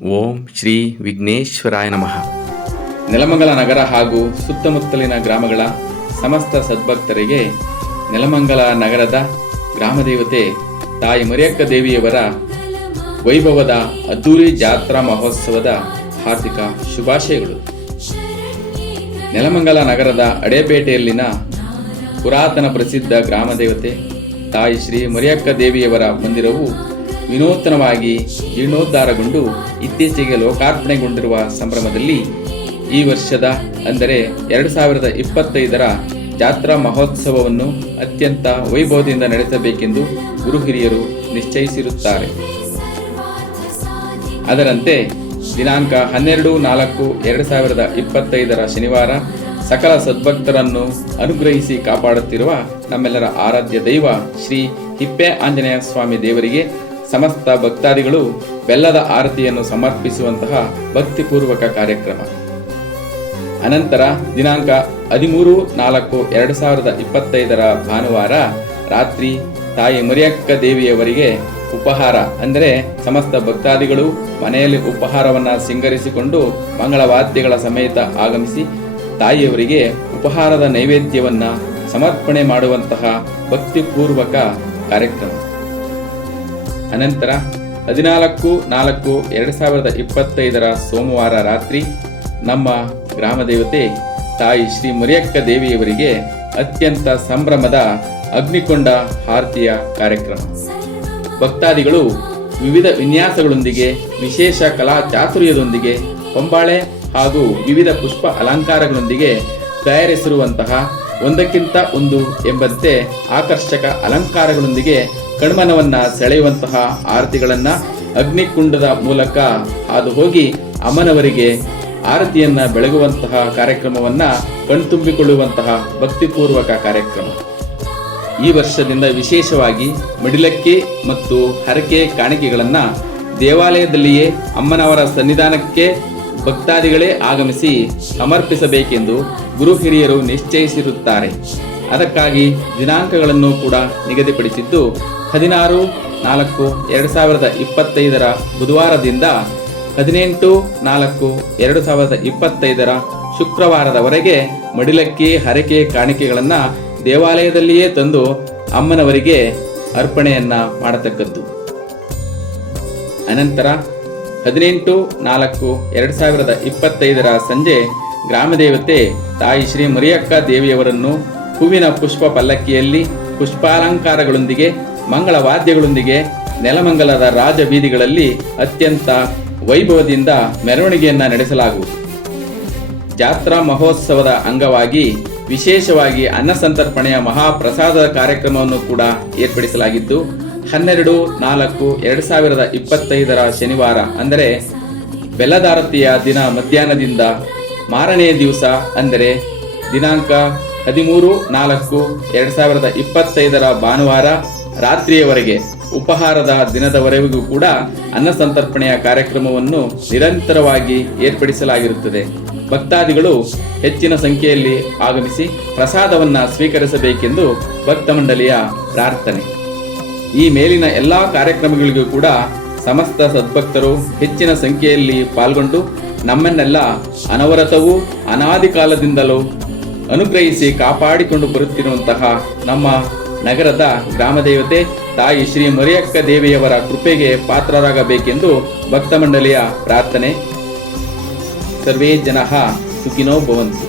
ಓಂ ಶ್ರೀ ವಿಘ್ನೇಶ್ವರಾಯ ನಮಃ. ನೆಲಮಂಗಲ ನಗರ ಹಾಗೂ ಸುತ್ತಮುತ್ತಲಿನ ಗ್ರಾಮಗಳ ಸಮಸ್ತ ಸದ್ಭಕ್ತರಿಗೆ ನೆಲಮಂಗಲ ನಗರದ ಗ್ರಾಮದೇವತೆ ತಾಯಿ ಮರಿಯಕ್ಕ ದೇವಿಯವರ ವೈಭವದ ಅದ್ದೂರಿ ಜಾತ್ರಾ ಮಹೋತ್ಸವದ ಹಾರ್ದಿಕ ಶುಭಾಶಯಗಳು. ನೆಲಮಂಗಲ ನಗರದ ಅಡೇಪೇಟೆಯಲ್ಲಿನ ಪುರಾತನ ಪ್ರಸಿದ್ಧ ಗ್ರಾಮದೇವತೆ ತಾಯಿ ಶ್ರೀ ಮರಿಯಕ್ಕ ದೇವಿಯವರ ಮಂದಿರವು ವಿನೂತನವಾಗಿ ಜೀರ್ಣೋದ್ಧಾರಗೊಂಡು ಇತ್ತೀಚೆಗೆ ಲೋಕಾರ್ಪಣೆಗೊಂಡಿರುವ ಸಂಭ್ರಮದಲ್ಲಿ ಈ ವರ್ಷದ ಅಂದರೆ 2025ರ ಜಾತ್ರಾ ಮಹೋತ್ಸವವನ್ನು ಅತ್ಯಂತ ವೈಭವದಿಂದ ನಡೆಸಬೇಕೆಂದು ಗುರು ಹಿರಿಯರು ನಿಶ್ಚಯಿಸಿರುತ್ತಾರೆ. ಅದರಂತೆ ದಿನಾಂಕ 12/4/2025 ಶನಿವಾರ ಸಕಲ ಸದ್ಭಕ್ತರನ್ನು ಅನುಗ್ರಹಿಸಿ ಕಾಪಾಡುತ್ತಿರುವ ನಮ್ಮೆಲ್ಲರ ಆರಾಧ್ಯ ದೈವ ಶ್ರೀ ಹಿಪ್ಪೆ ಆಂಜನೇಯ ಸ್ವಾಮಿ ದೇವರಿಗೆ ಸಮಸ್ತ ಭಕ್ತಾದಿಗಳು ಬೆಲ್ಲದ ಆರತಿಯನ್ನು ಸಮರ್ಪಿಸುವಂತಹ ಭಕ್ತಿಪೂರ್ವಕ ಕಾರ್ಯಕ್ರಮ. ಅನಂತರ ದಿನಾಂಕ 13/4/2025 ಭಾನುವಾರ ರಾತ್ರಿ ತಾಯಿ ಮರಿಯಕ್ಕ ದೇವಿಯವರಿಗೆ ಉಪಹಾರ, ಅಂದರೆ ಸಮಸ್ತ ಭಕ್ತಾದಿಗಳು ಮನೆಯಲ್ಲಿ ಉಪಹಾರವನ್ನು ಸಿಂಗರಿಸಿಕೊಂಡು ಮಂಗಳವಾದ್ಯಗಳ ಸಮೇತ ಆಗಮಿಸಿ ತಾಯಿಯವರಿಗೆ ಉಪಹಾರದ ನೈವೇದ್ಯವನ್ನು ಸಮರ್ಪಣೆ ಮಾಡುವಂತಹ ಭಕ್ತಿಪೂರ್ವಕ ಕಾರ್ಯಕ್ರಮ. ಅನಂತರ 14/4/2025 ಸೋಮವಾರ ರಾತ್ರಿ ನಮ್ಮ ಗ್ರಾಮದೇವತೆ ತಾಯಿ ಶ್ರೀ ಮರಿಯಕ್ಕ ದೇವಿಯವರಿಗೆ ಅತ್ಯಂತ ಸಂಭ್ರಮದ ಅಗ್ನಿಕೊಂಡ ಆರತಿಯ ಕಾರ್ಯಕ್ರಮ. ಭಕ್ತಾದಿಗಳು ವಿವಿಧ ವಿನ್ಯಾಸಗಳೊಂದಿಗೆ ವಿಶೇಷ ಕಲಾ ಚಾತುರ್ಯದೊಂದಿಗೆ ಹೊಂಬಾಳೆ ಹಾಗೂ ವಿವಿಧ ಪುಷ್ಪ ಅಲಂಕಾರಗಳೊಂದಿಗೆ ತಯಾರಿಸಿರುವಂತಹ ಒಂದಕ್ಕಿಂತ ಒಂದು ಎಂಬಂತೆ ಆಕರ್ಷಕ ಅಲಂಕಾರಗಳೊಂದಿಗೆ ಕಣ್ಮನವನ್ನ ಸೆಳೆಯುವಂತಹ ಆರತಿಗಳನ್ನ ಅಗ್ನಿಕುಂಡದ ಮೂಲಕ ಹಾದು ಹೋಗಿ ಅಮ್ಮನವರಿಗೆ ಆರತಿಯನ್ನ ಬೆಳಗುವಂತಹ ಕಾರ್ಯಕ್ರಮವನ್ನ ಕಣ್ತುಂಬಿಕೊಳ್ಳುವಂತಹ ಭಕ್ತಿಪೂರ್ವಕ ಕಾರ್ಯಕ್ರಮ. ಈ ವರ್ಷದಿಂದ ವಿಶೇಷವಾಗಿ ಮಡಿಲಕ್ಕಿ ಮತ್ತು ಹರಕೆ ಕಾಣಿಕೆಗಳನ್ನ ದೇವಾಲಯದಲ್ಲಿಯೇ ಅಮ್ಮನವರ ಸನ್ನಿಧಾನಕ್ಕೆ ಭಕ್ತಾದಿಗಳೇ ಆಗಮಿಸಿ ಸಮರ್ಪಿಸಬೇಕೆಂದು ಗುರು ಹಿರಿಯರು ನಿಶ್ಚಯಿಸಿರುತ್ತಾರೆ. ಅದಕ್ಕಾಗಿ ದಿನಾಂಕಗಳನ್ನು ಕೂಡ ನಿಗದಿಪಡಿಸಿದ್ದು 16/4/2025 ಬುಧವಾರದಿಂದ 18/4/2025 ಶುಕ್ರವಾರದವರೆಗೆ ಮಡಿಲಕ್ಕಿ ಹರಕೆ ಕಾಣಿಕೆಗಳನ್ನು ದೇವಾಲಯದಲ್ಲಿಯೇ ತಂದು ಅಮ್ಮನವರಿಗೆ ಅರ್ಪಣೆಯನ್ನ ಮಾಡತಕ್ಕದ್ದು. ಅನಂತರ 18/4/2025 ಸಂಜೆ ಗ್ರಾಮದೇವತೆ ತಾಯಿ ಶ್ರೀ ಮರಿಯಕ್ಕ ದೇವಿಯವರನ್ನು ಹೂವಿನ ಪುಷ್ಪ ಪಲ್ಲಕ್ಕಿಯಲ್ಲಿ ಪುಷ್ಪಾಲಂಕಾರಗಳೊಂದಿಗೆ ಮಂಗಳವಾದ್ಯಗಳೊಂದಿಗೆ ನೆಲಮಂಗಲದ ರಾಜ ಬೀದಿಗಳಲ್ಲಿ ಅತ್ಯಂತ ವೈಭವದಿಂದ ಮೆರವಣಿಗೆಯನ್ನ ನಡೆಸಲಾಗುವುದು. ಜಾತ್ರಾ ಮಹೋತ್ಸವದ ಅಂಗವಾಗಿ ವಿಶೇಷವಾಗಿ ಅನ್ನಸಂತರ್ಪಣೆಯ ಮಹಾಪ್ರಸಾದದ ಕಾರ್ಯಕ್ರಮವನ್ನು ಕೂಡ ಏರ್ಪಡಿಸಲಾಗಿದ್ದು 12/4/2025 ಶನಿವಾರ ಅಂದರೆ ಬೆಲ್ಲದಾರತಿಯ ದಿನ ಮಧ್ಯಾಹ್ನದಿಂದ ಮಾರನೆಯ ದಿವಸ ಅಂದರೆ ದಿನಾಂಕ 13/4/2025 ಭಾನುವಾರ ರಾತ್ರಿಯವರೆಗೆ ಉಪಹಾರದ ದಿನದವರೆಗೂ ಕೂಡ ಅನ್ನಸಂತರ್ಪಣೆಯ ಕಾರ್ಯಕ್ರಮವನ್ನು ನಿರಂತರವಾಗಿ ಏರ್ಪಡಿಸಲಾಗಿರುತ್ತದೆ. ಭಕ್ತಾದಿಗಳು ಹೆಚ್ಚಿನ ಸಂಖ್ಯೆಯಲ್ಲಿ ಆಗಮಿಸಿ ಪ್ರಸಾದವನ್ನು ಸ್ವೀಕರಿಸಬೇಕೆಂದು ಭಕ್ತ ಮಂಡಳಿಯ ಪ್ರಾರ್ಥನೆ. ಈ ಮೇಲಿನ ಎಲ್ಲ ಕಾರ್ಯಕ್ರಮಗಳಿಗೂ ಕೂಡ ಸಮಸ್ತ ಸದ್ಭಕ್ತರು ಹೆಚ್ಚಿನ ಸಂಖ್ಯೆಯಲ್ಲಿ ಪಾಲ್ಗೊಂಡು ನಮ್ಮನ್ನೆಲ್ಲ ಅನವರತವೂ ಅನಾದಿ ಕಾಲದಿಂದಲೂ ಅನುಗ್ರಹಿಸಿ ಕಾಪಾಡಿಕೊಂಡು ಬರುತ್ತಿರುವಂತಹ ನಮ್ಮ ನಗರದ ಗ್ರಾಮದೇವತೆ ತಾಯಿ ಶ್ರೀ ಮರಿಯಕ್ಕ ದೇವಿಯವರ ಕೃಪೆಗೆ ಪಾತ್ರರಾಗಬೇಕೆಂದು ಭಕ್ತ ಮಂಡಳಿಯ ಪ್ರಾರ್ಥನೆ. ಸರ್ವೇ ಜನಃ ಸುಖಿನೋ ಭವಂತು.